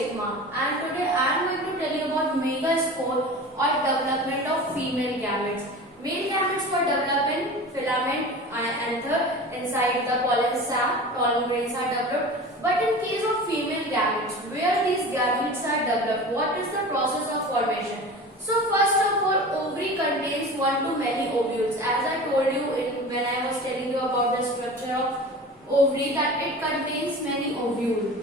stigma, and today I am going to tell you about megaspore or development of female gametes. Male gametes were developed in filament anther inside the pollen sac. Pollen grains are developed. But in case of female gametes, where these gametes are developed, what is the process of formation? So first of all, ovary contains one to many ovules. As I told you when I was telling you about the structure of ovary, that it contains many ovules.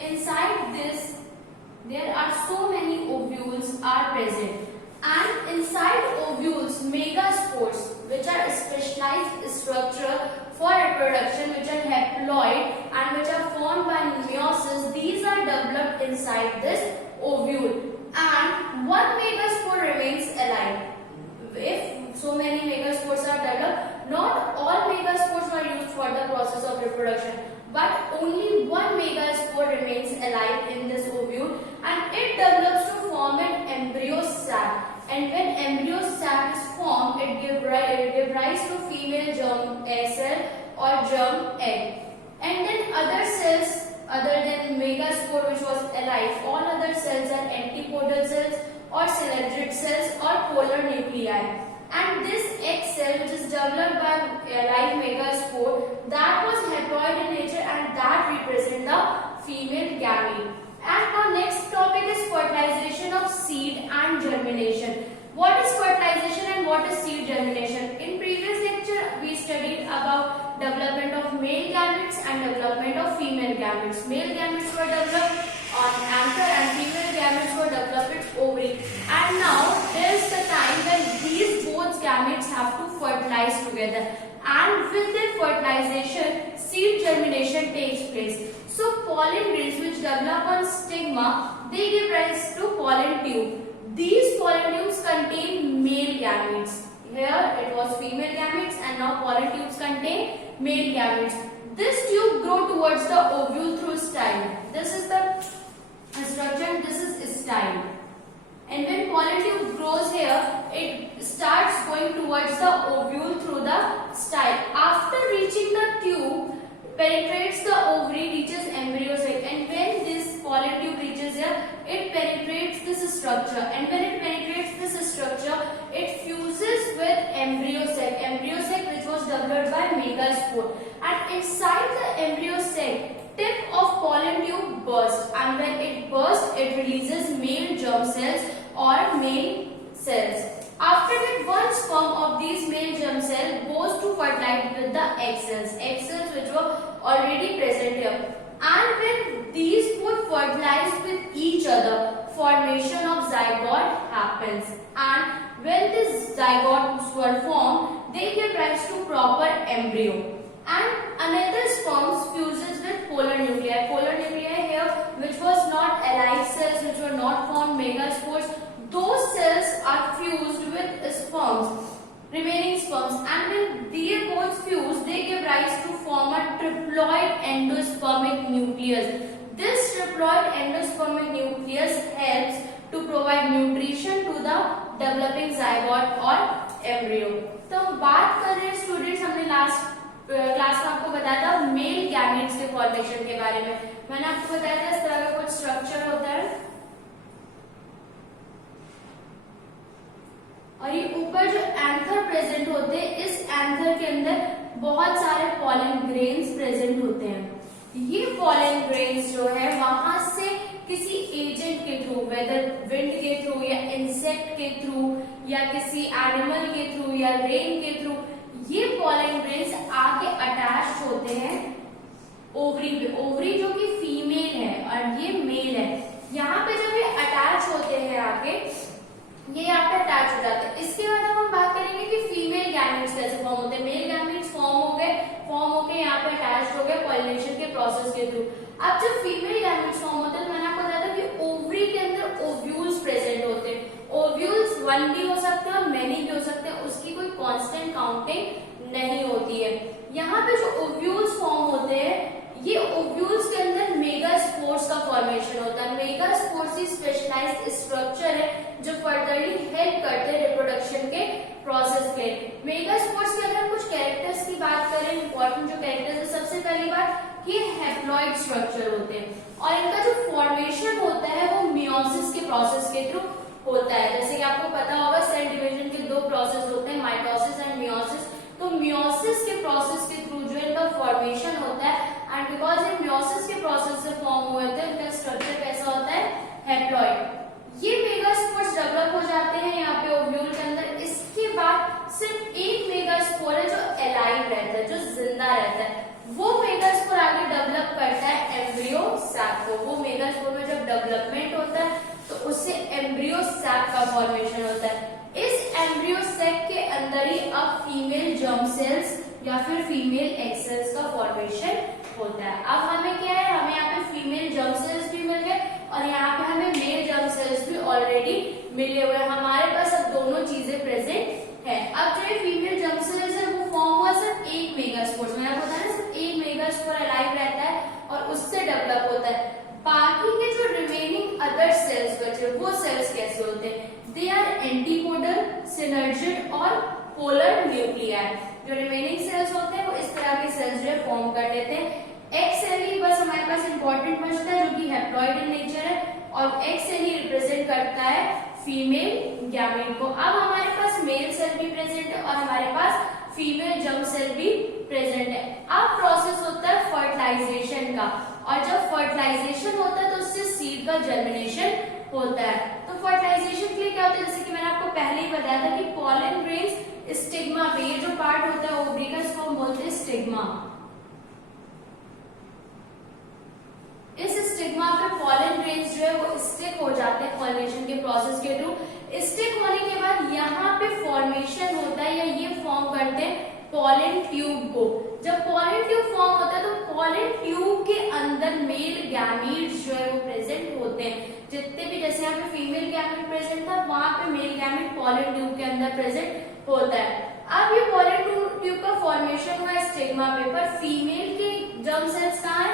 Inside this, there are so many ovules are present, and inside ovules, megaspores, which are specialized structure for reproduction, which are haploid and which are formed by meiosis, these are developed inside this ovule, and one megaspore remains alive. If so many megaspores are developed, not all megaspores are used for the process of reproduction, but only one megaspore remains alive in this ovule, and it develops to form an embryo sac. And when embryo sac is formed, it gives rise to female germ cell or germ egg. And then other cells other than megaspore which was alive, all other cells are antipodal cells or cylindric cells or polar nuclei. And this egg cell which is developed by alive megaspore, that was haploid in nature and that represent the female gamete. And our next topic is fertilization of seed and germination. What is fertilization and what is seed germination? In previous lecture, we studied about development of male gametes and development of female gametes. Male gametes were developed on anther and female gametes were developed at ovary. And now there is the time when these both gametes have to fertilize together. And with their fertilization, seed germination takes place. So pollen grains which develop on stigma, they give rise to pollen tube. These pollen tubes contain male gametes. Here it was female gametes and now pollen tubes contain male gametes. This tube grow towards the ovule through style. This is the structure and this is style. And when pollen tube grows here, it starts going towards the ovule through the style. After reaching the tube, penetrates the ovary, reaches embryo sac, and when this pollen tube reaches here, it penetrates this structure, and when it penetrates this structure, it fuses with embryo sac which was developed by megaspore, and inside the embryo sac, tip of pollen tube bursts, and when it bursts, it releases male germ cells or male cells. After that, one sperm of these male germ cells goes to fertilize with the egg cells which were already present here. And when these both fertilize with each other, formation of zygote happens. And when these zygotes were formed, they give rise to proper embryo. And another sperm fuses with polar nuclei. Polar nuclei here, which was not alive cells, which were not formed megaspores, those cells are fused with sperms, remaining sperms, and when they both fuse, they give rise to form a triploid endospermic nucleus. This triploid endospermic nucleus helps to provide nutrition to the developing zygote or embryo. तो बात कर रहे हैं students, हमने last class में आपको बताया था मेल गैमेट्स के फॉर्मेशन के बारे में. मैंने आपको बताया था इस तरह का कुछ स्ट्रक्चर होता है और ये ऊपर जो एंथर प्रेजेंट होते हैं, इस एंथर के अंदर बहुत सारे पॉलन ग्रेन्स प्रेजेंट होते हैं. ये पॉलन ग्रेन्स जो है वहां से किसी एजेंट के थ्रू, वेदर विंड के थ्रू या इंसेक्ट के थ्रू या किसी एनिमल के थ्रू या रेन के थ्रू, ये पॉलन ग्रेन्स आके अटैच होते हैं ओवरी पे. ओवरी जो कि फीमेल है और ये मेल है. यहाँ पे जब ये अटैच होते हैं आके, ये यहाँ पे अटैच हो जाते हैं. इसके बाद हम बात करेंगे कि फीमेल गैमेट्स कैसे फॉर्म होते हैं. मेल गैमेट्स फॉर्म होके यहाँ पे अटैच हो गए पॉलिनेशन के प्रोसेस के थ्रू. अब जब फीमेल गैमेट्स फॉर्म होते हैं, मैंने आपको बताया था कि ओवरी के अंदर ओव्यूल्स प्रेजेंट होते हैं. ओव्यूल्स वन भी हो सकते हैं और मेनी भी हो सकते हैं, उसकी कोई कांस्टेंट काउंटिंग नहीं होती है. यहाँ पे जो ओव्यूल्स फॉर्म होते हैं, ये ओव्यूल्स के अंदर मेगास्पोर्स का फॉर्मेशन होता है. मेगास्पोर्स ही स्पेशलाइज्ड स्ट्रक्चर है जो फर्दरली हेल्प करते हैं रिप्रोडक्शन के प्रोसेस में. मेगास्पोर्स के अगर कुछ कैरेक्टर बाद कि हैप्लॉइड स्ट्रक्चर होते हैं और इनका जो फॉर्मेशन होता है वो मियोसिस के प्रोसेस के थ्रू होता है। जैसे कि आपको पता होगा सेल डिवीजन के दो प्रोसेस होते हैं, माइटोसिस एंड मियोसिस। तो मियोसिस के प्रोसेस के थ्रू जो इनका फॉर्मेशन होता है एंड बिकॉज ये मियोसिस के प्रोसेस से फॉर्म हुए थे इनका स्ट्रक्चर कैसा होता है, हैप्लॉइड। ये मेगास्पोर्स डेवलप हो जाते हैं यहाँ पे ओव्यूल के अंदर। इसके बाद सिर्फ एक मेगास्पोर है जो एलाइव रहता है, जो जिंदा रहता है। वो मेगास्पोर आगे डेवलप करता है एम्ब्रियो सैक को। वो मेगास्पोर में जब डेवलपमेंट होता है तो उससे एम्ब्रियो सैक का फॉर्मेशन होता है। इस एम्ब्रियो सैक के अंदर ही अब फीमेल जर्म सेल्स या फिर फीमेल एग सेल्स का फॉर्मेशन होता है। अब हमें क्या है, हमें यहाँ पे फीमेल जर्म सेल्स भी मिल गए और यहाँ पे हमें मेल जर्म सेल्स भी ऑलरेडी मिले हुए हैं। हमारे पास अब दोनों चीजें प्रेजेंट है। अब जो फीमेल जर्म सेल्स है वो फॉर्म हुआ सिर्फ एक मेगास्पोर, मैंने आपको बताया ना सिर्फ एक मेगास्पोर अलाइव रहता है और उससे डेवलप होता है। बाकी के जो रिमेनिंग अदर सेल्स बचे वो सेल्स कैसे होते हैं, दे आर एंटीपोडल, सिनर्जिड और पोलर न्यूक्लियाई। जो रिमेनिंग सेल्स होते हैं वो इस तरह के सेल्स जो फॉर्म कर लेते हैं। एक सेल ही बस हमारे पास इंपॉर्टेंट बचता है जो कि हैप्लॉइड इन नेचर है और एक सेल ही रिप्रेजेंट करता है फीमेल गैमेट को। अब हमारे पास मेल सेल भी प्रेजेंट है और हमारे पास फीमेल जर्म सेल भी प्रेजेंट है। अब प्रोसेस होता है फर्टिलाइजेशन का और जब फर्टिलाइजेशन होता है तो उससे सीड का जर्मिनेशन होता है। तो फर्टिलाइजेशन के लिए क्या होता है, जैसे कि मैंने आपको पहले ही बताया था कि पॉलन ग्रेन्स स्टिग्मा पे, ये जो पार्ट होता है ओवरी का इसको हम बोलते हैं स्टिग्मा। इस स्टिग्मा पे पॉलन ग्रेन्स जो है वो स्टिक हो जाते हैं पॉलिनेशन के प्रोसेस के थ्रू। स्टिक होने के बाद यहाँ पे फॉर्मेशन होता है या ये फॉर्म करते हैं पॉलन ट्यूब को। जब पॉलन ट्यूब फॉर्म होता है तो पॉलन ट्यूब के अंदर मेल गैमीट्स जो है वो प्रेजेंट होते हैं। जितने भी, जैसे यहाँ पे फीमेल गैमीट प्रेजेंट था वहां पे मेल गैमीट पॉलन ट्यूब के अंदर प्रेजेंट होता है। अब ये पॉलन ट्यूब का फॉर्मेशन हुआ स्टिग्मा पे, पर फीमेल के जर्म सेल्स कहाँ है,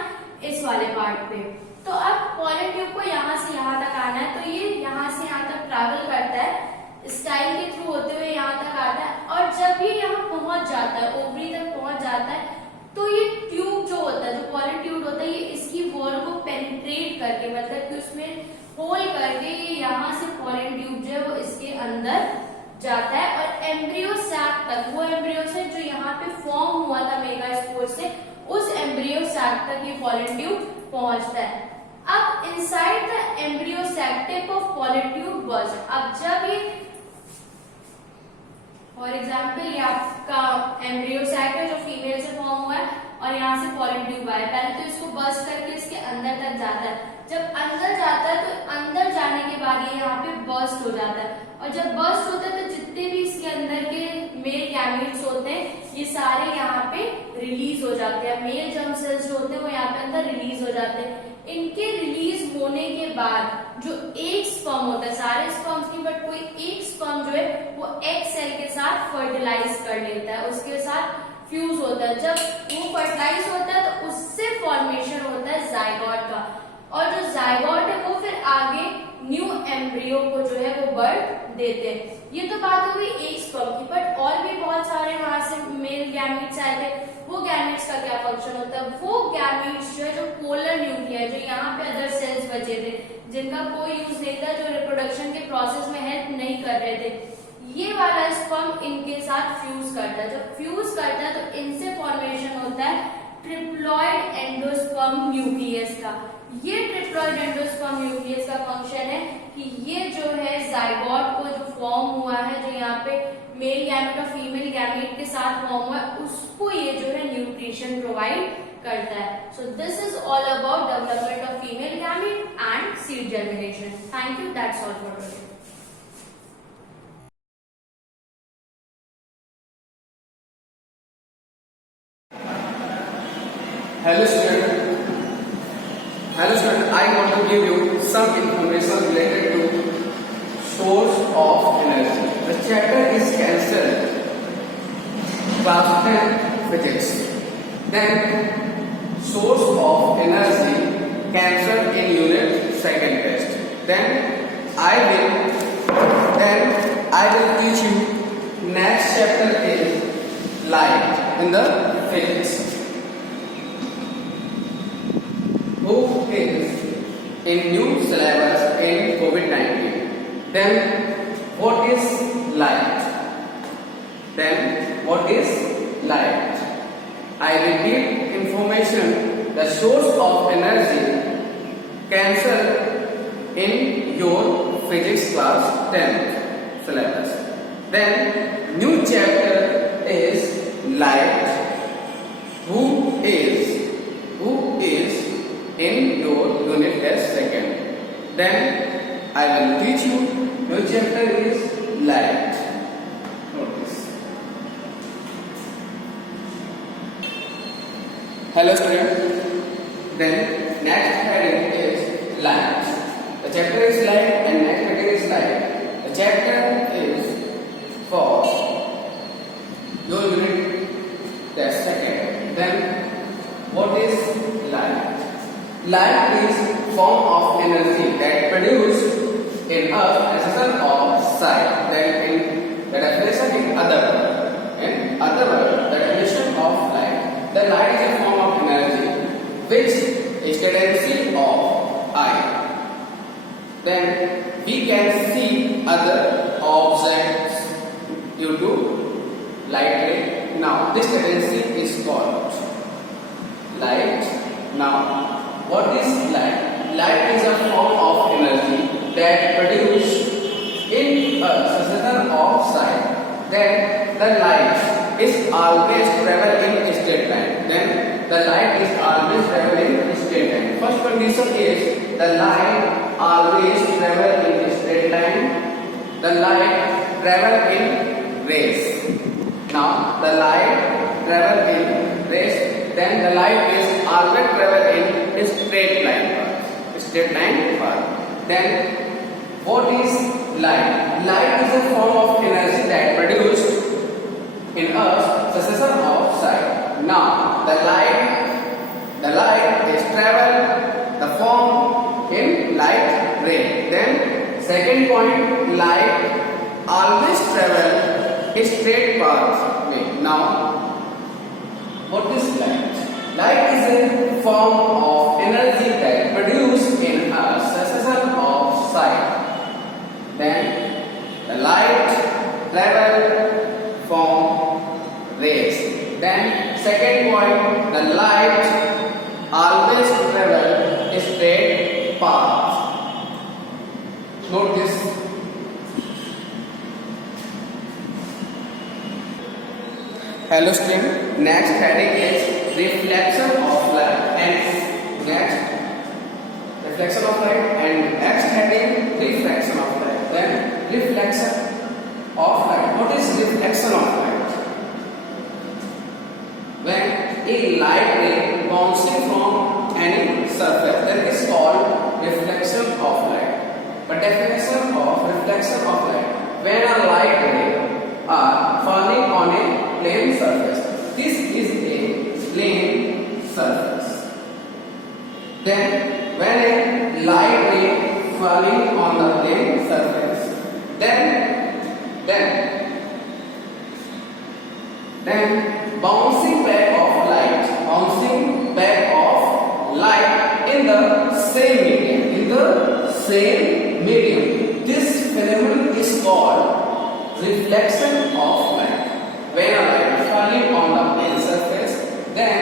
इस वाले पार्ट पे। तो अब पॉलन ट्यूब को यहाँ से यहाँ तक आना है तो ये यहाँ से यहाँ तक ट्रैवल करता है, स्टाइल के थ्रू होते हुए यहाँ तक आता है और जब ये यहाँ पहुंच जाता है, ओवरी तक पहुंच जाता है, तो ये ट्यूब जो होता है, जो पॉलन ट्यूब होता है, ये इसकी वॉल को पेनिट्रेट करके, मतलब कि उसमें होल करके यहाँ से पॉलन ट्यूब जो है वो इसके अंदर जाता है और एम्ब्रियो सैक तक, वो एम्ब्रियो से जो यहाँ पे फॉर्म हुआ था मेगास्पोर से, उस एम्ब्रियो सैक तक ये पॉलन ट्यूब पहुंचता है। अब inside the embryo sac tip of pollen tube burst. अब जब ये फॉर एग्जाम्पल ये आपका एम्ब्रियो सैक है जो फीमेल से फॉर्म हुआ है और यहाँ से पॉलन ट्यूब आया, पहले तो इसको बर्स्ट करके इसके अंदर तक जाता है। जब अंदर जाता है तो अंदर जाने के बाद ये यहाँ पे बर्स्ट हो जाता है और जब बर्स्ट होता है तो जितने भी इसके अंदर के मेल गैमीट्स होते हैं ये सारे यहाँ पे रिलीज हो जाते हैं। मेल जर्म सेल्स जो होते हैं वो यहाँ पे अंदर रिलीज हो जाते हैं। इनके रिलीज होने के बाद जो एक स्पर्म होता है, सारे स्पर्म्स की बट कोई एक स्पर्म जो है वो एग सेल के साथ फर्टिलाइज कर लेता है, उसके साथ फ्यूज होता है। जब वो फर्टिलाइज होता है तो उससे फॉर्मेशन होता है जाइगोट का और जो जाइगोट है वो फिर आगे न्यू एम्ब्रियो को जो है वो बर्थ देते हैं। ये तो बात हो गई एक स्पर्म की, बट और भी बहुत सारे वहां से मेल गैमीट्स आए थे। वो गैमीट्स का क्या फंक्शन होता है, वो गैमीट्स जो है जो पोलर न्यूक्लियाई, जो यहाँ पे अदर सेल्स बचे थे जिनका कोई यूज नहीं था, जो रिप्रोडक्शन के प्रोसेस में हेल्प नहीं कर रहे थे, ये वाला स्पर्म इनके साथ फ्यूज करता है। जब फ्यूज करता है तो इनसे फॉर्मेशन होता है ट्रिप्लॉइड एंडोस्पर्म न्यूक्लियस का। ये ट्रिप्लॉइड एंडोस्पर्म न्यूक्लियस का फंक्शन है कि ये जो है जाइगोट को जो फॉर्म हुआ है, जो यहाँ पे मेल गैमेट और फीमेल गैमेट के साथ फॉर्म हुआ है, उसको ये जो है न्यूट्रिशन प्रोवाइड करता है। So this is all about development of female gamete and seed germination. Thank you, that's all for today. Hello student, I want to give you some information related to source of energy. The chapter is cancelled, class 10 physics. Then source of energy cancelled in unit second test. Then I will teach you next chapter is light in the physics. is in new syllabus in COVID-19. Then what is light? Then what is light? I will give information. The source of energy cancel in your physics class 10th syllabus. Then new chapter is light. Who is in your unit test second. Then I will teach you. New chapter is light. Note this. Hello students. Then next heading is light. The chapter is light and next heading is light. The chapter is for your unit test second. Then what is light? Light is form of energy that produced in Earth as a result of sight. Then in the definition in other word, the definition of light. The light is a form of energy which is tendency of eye. Then we can see other objects due to light ray. Now this tendency is called light. Now what is light? Light is a form of energy that produced in a system of sight. Then the light is always travel in straight line. Then the light is always traveling in straight line. First condition is the light always travel in straight line. The light travel in rays. Now the light travel in rays. Then the light is always travel in straight line path. Straight line path. Then what is light? Light is a form of energy that produced in us succession of sight. Now the light is travel the form in light ray. Then second point, light always travel a straight path way. Now what is light? Light is a form of energy that produced in us succession of sight. Then the light travel from rays. Then second point, the light always travel a straight path. Note this. Hello student. Next heading is reflection of light. And next reflection of light. And next heading refraction of light. Then reflection of light. What is reflection of light? When a light ray bouncing from any surface, that is called reflection of light. But definition of reflection of light: when a light ray are falling on a plane surface. This is a plane surface. Then when a light ray falling on the plane surface, then bouncing back of light in the same medium. This phenomenon is called reflection of light. When a light is falling on the plane surface, then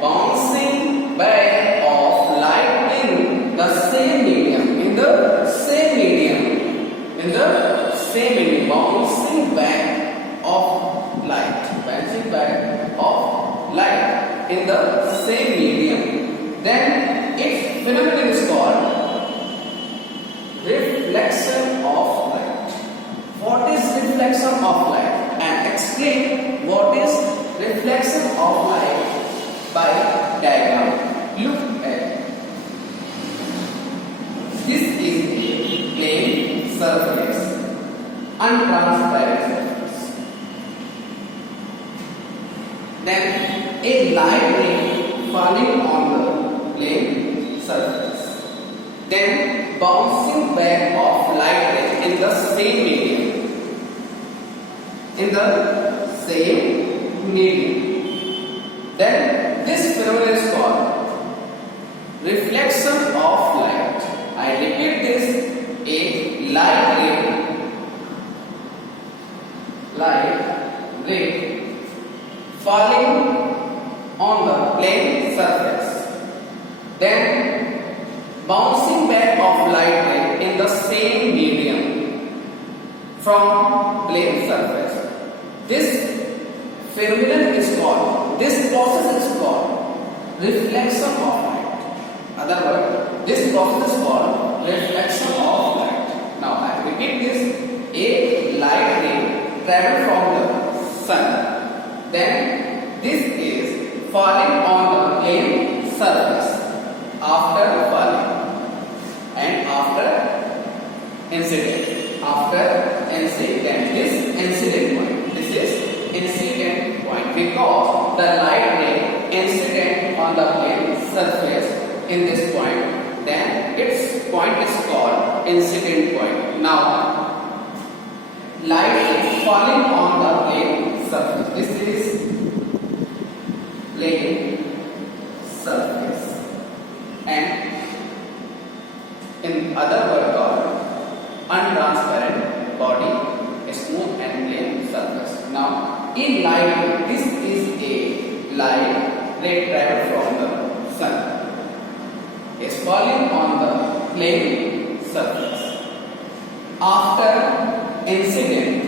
bouncing back of light in the same medium, bouncing back of light in the same medium, then its phenomenon is called reflection of light. What is reflection of light? And explain what is reflection of light by diagram. Look at this is a plane surface, untransparent surface. Then a light ray falling on the plane surface. Then bouncing back of light ray in the same medium. Then this phenomenon is called reflection of light. I repeat this, a light ray falling on the plane surface, then bouncing back of light ray in the same medium from plane surface. This phenomenon is called, this process is called reflection of light. Other word, this process is called reflection of light. Now I repeat this, a light ray travel from the sun, then this is falling on the plane surface. After falling and after incident, this incident point, this is incident point, because the light ray incident on the plane surface in this point, then its point is called incident point. Now light is falling on the plane surface, this is plane surface, and in other word called untransparent body, smooth and plane surface. Now in light, this is a light ray travel from the sun, is falling on the plane surface. After incident,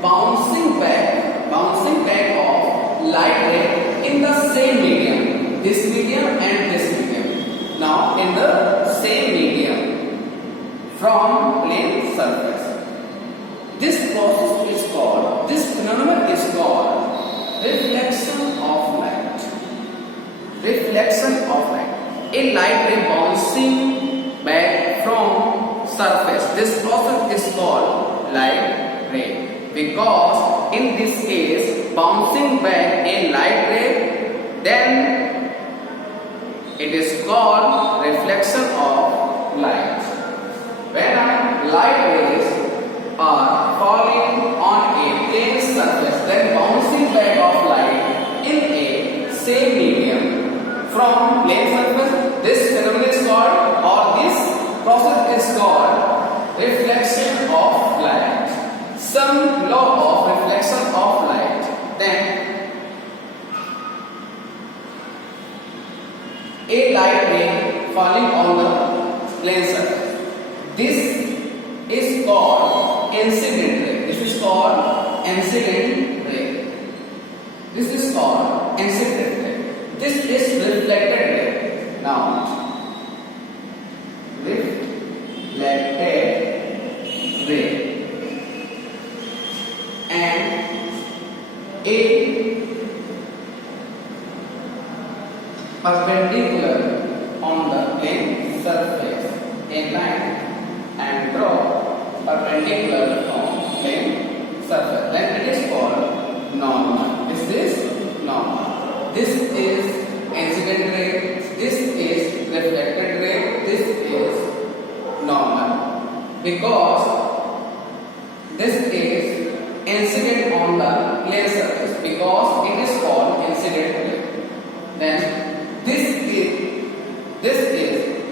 bouncing back of light ray in the same medium, this medium and this medium. Now in the same medium from plane surface. This process is called, this phenomenon is called reflection of light. Reflection of light. A light ray bouncing back from surface. This process is called light ray, because in this case bouncing back a light ray, then it is called reflection of light. When light rays are falling on a plane surface, then bouncing back of light in a same medium from plane surface, this phenomenon is called, or this process is called reflection of light. Some law of reflection of light. Then a light ray falling on the plane surface, this is called incident ray. This is called incident ray. This is called incident ray. This is reflected ray. Now, reflected ray, and a perpendicular on the plane surface, a line, and draw perpendicular on plane surface, then it is called normal. This is normal. This is incident ray, this is reflected ray, this is normal, because this is incident on the plane surface, because it is called incident ray. Then this is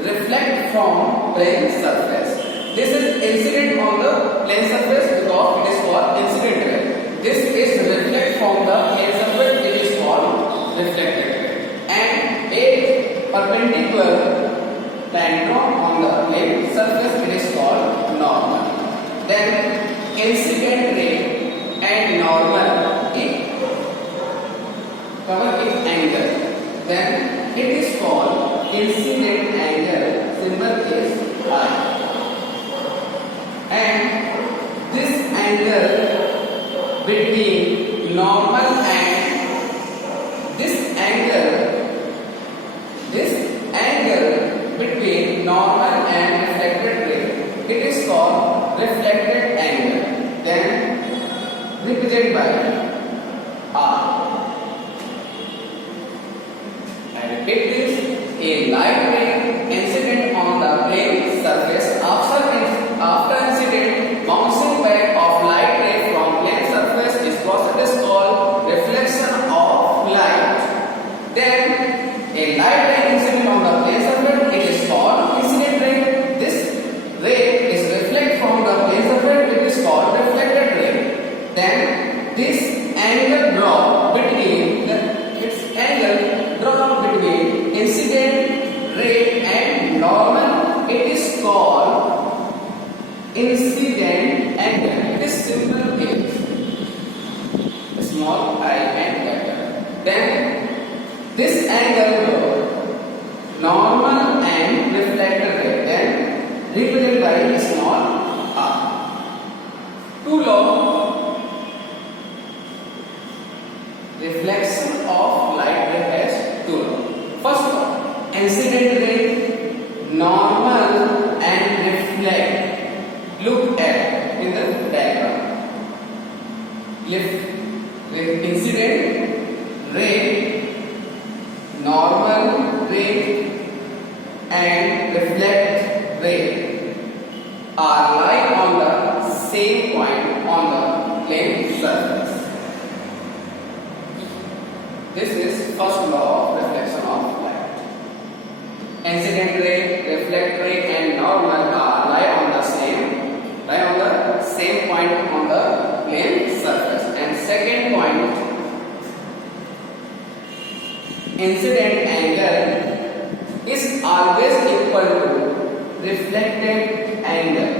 reflect from plane surface. This is incident on the plane surface, because it is called incident ray. This is reflect from the plane surface, it is called reflected ray. And a perpendicular line drawn on the plane surface, it is called normal. Then incident ray and normal, it cover its angle. Then it is called incident angle, symbol is I. And this angle between normal and this angle between normal and reflected ray, it is called reflected angle. Then represented by Then this angle normal and reflected ray, then represented by small r. Two law reflection of light ray has two law. First law, incident ray normal and reflect. Look at in the diagram. If incident ray, normal ray and reflect ray are lie on the same point on the plane surface. This is first law of reflection of light. Incident ray, reflect ray and normal are lie on the same point on the plane surface. And second point, incident angle is always equal to reflected angle.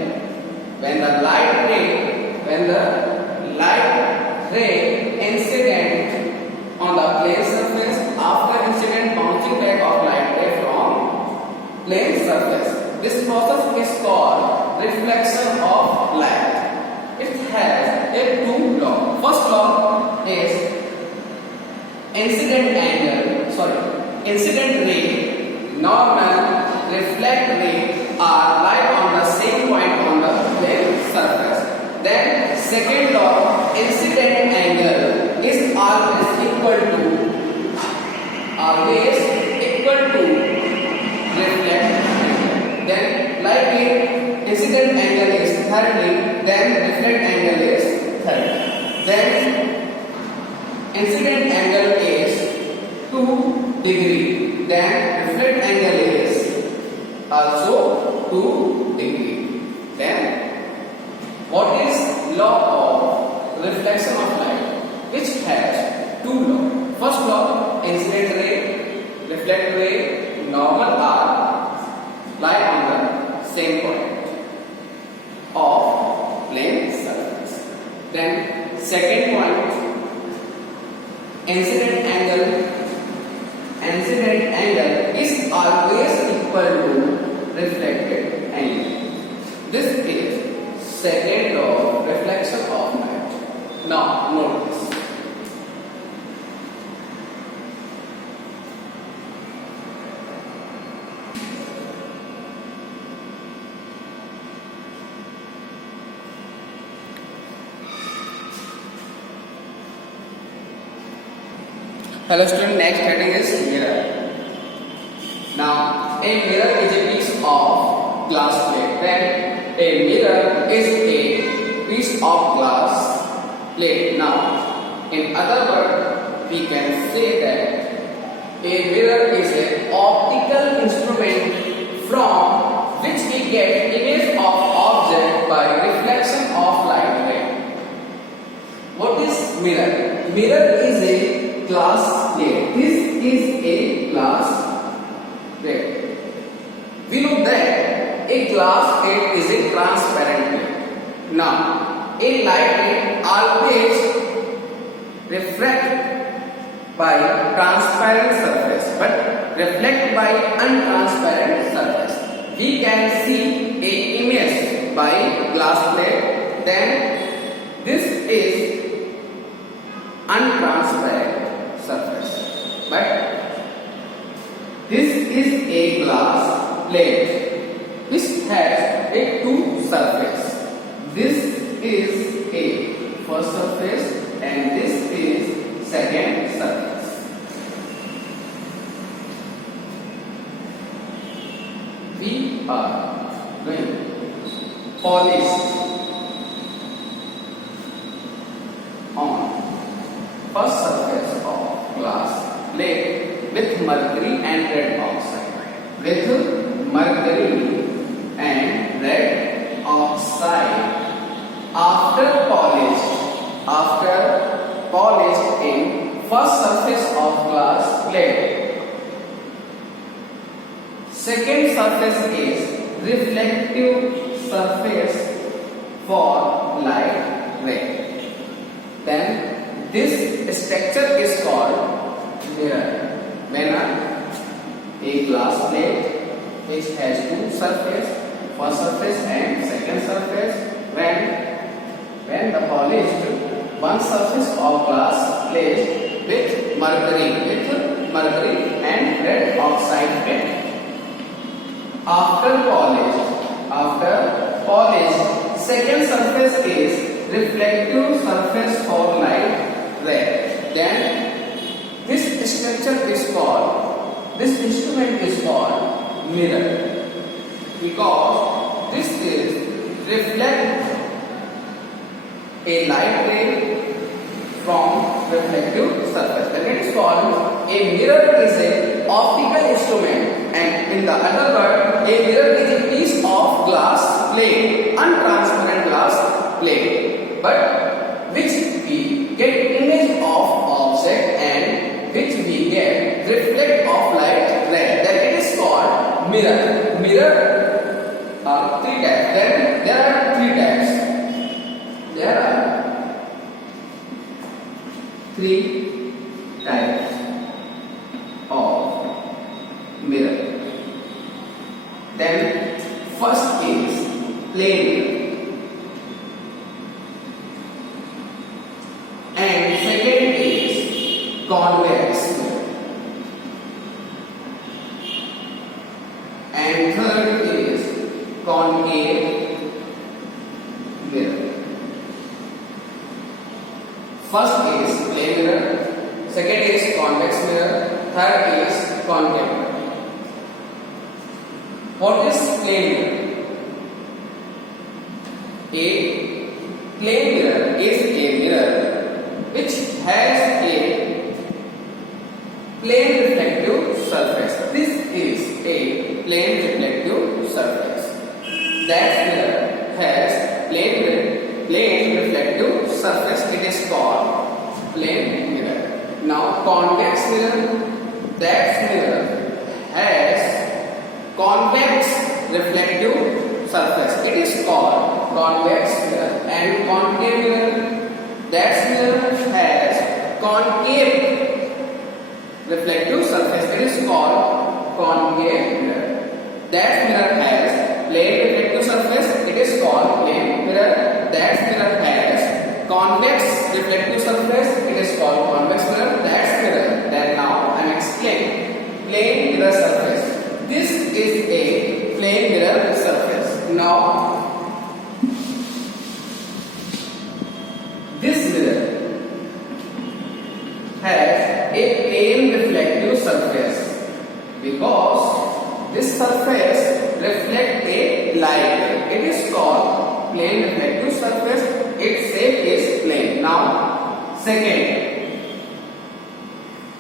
When the light ray incident on the plane surface, after incident bouncing back of light ray from plane surface, this process is called reflection of light. It has a two law. First law is incident ray, normal, reflect ray are lie on the same point on the plane surface. Then second law, incident angle is always equal to reflect. Then like incident angle is 30, then reflect angle is 30. Then incident angle is 2 degree, then reflect angle is also 2 degree. Then what is law of reflection of light, which has two law? First law, incident ray, reflect ray, normal are lie on the same point of plane surface. Then second point, incident angle is always equal to reflected angle. This is second law of reflection of light. Now notice. Hello student, next heading is mirror. Now a mirror is a piece of glass plate. Then a mirror is a piece of glass plate. Now in other words, we can say that a mirror is an optical instrument from which we get image of object by reflection of light ray. What is mirror? Mirror is a glass plate. This is a glass plate. We know that a glass plate is a transparent plate. Now, a light ray always reflect by transparent surface, but reflect by untransparent surface. We can see a image by glass plate. Then this is untransparent surface, but this is a glass plate which has a two surface. This is a first surface and this is second surface. We are going to polish on first surface of glass plate with mercury and red oxide. With mercury and red oxide. After polished in first surface of glass plate. Second surface is reflective surface for light ray. Then this structure is called mirror. When a glass plate which has two surfaces, first surface and second surface, when the polished one surface of glass placed with mercury and red oxide paint. After polished, second surface is reflective surface for light ray. Then this instrument is called mirror, because this is reflect a light ray from reflective surface. Then it is called a mirror is a optical instrument, and in the other word, a mirror is a piece of glass plate, untransparent glass plate, but which we get image of object and which we get reflect of light ray. Then it is called mirror. Mirror are three types. Then there are three types. There are three types of mirror. Then first is plane mirror, and second is convex mirror, and third is concave mirror. First is plane mirror, second is convex mirror, third is concave mirror. What is plane mirror? A plane mirror is a mirror which has a plane reflective surface. This is a plane reflective surface. That mirror has plane reflective surface. It is called plane mirror. Now convex mirror, that mirror has convex reflective surface. It is called convex mirror. And concave mirror, that mirror has concave reflective surface. It is called concave mirror. That mirror has plane reflective surface. It is called plane mirror. That mirror has convex reflective surface. It is called convex mirror. That mirror. Then now I am explaining plane mirror surface. This is a plane mirror surface. Now this mirror has a plane reflective surface because this surface reflects a light ray. It is called plane reflective surface. Its shape is plane. Now second,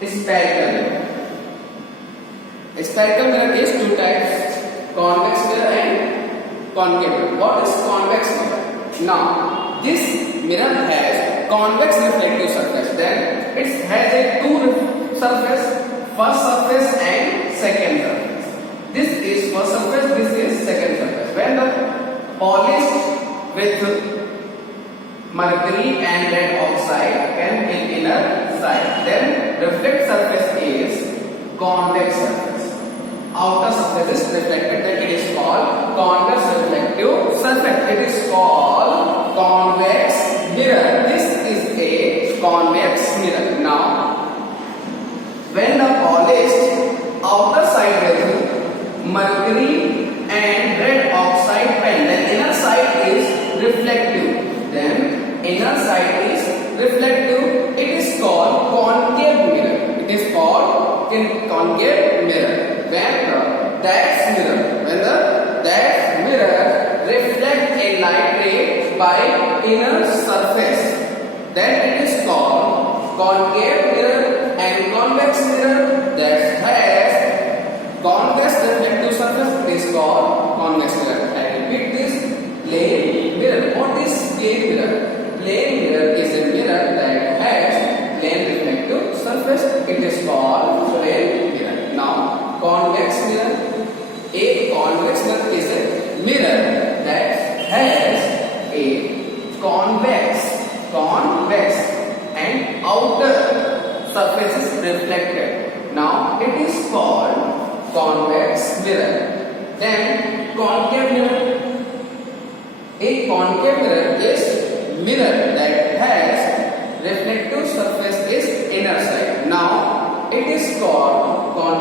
spherical mirror. Spherical mirror is two types, convex mirror and concave mirror. What is convex mirror? Now this mirror has convex reflective surface. Then it has a two surface, first surface and second surface. This is first surface, this is second surface. When the polished with mercury and red oxide can in inner side, then reflect surface is convex surface. Outer surface is reflected, then it is called convex reflective surface. It is called convex mirror. This is a convex mirror. Now when the polished outer side with mercury and red oxide paint, then inner side is reflective. Then inner side is reflective. It is called concave mirror. It is called concave mirror. When the mirror reflects a light ray by inner surface, then it is called concave mirror. And convex mirror that has convex reflective surface is called convex mirror. I repeat this, plane mirror. What is plane mirror? Plane mirror is a mirror that has plane reflective surface. It is called plane mirror. Now convex mirror. A convex mirror is a mirror that has a convex and outer surface is reflected. convex mirror. Then concave mirror. A concave mirror is mirror that has reflective surface is inner side. Now it is called concave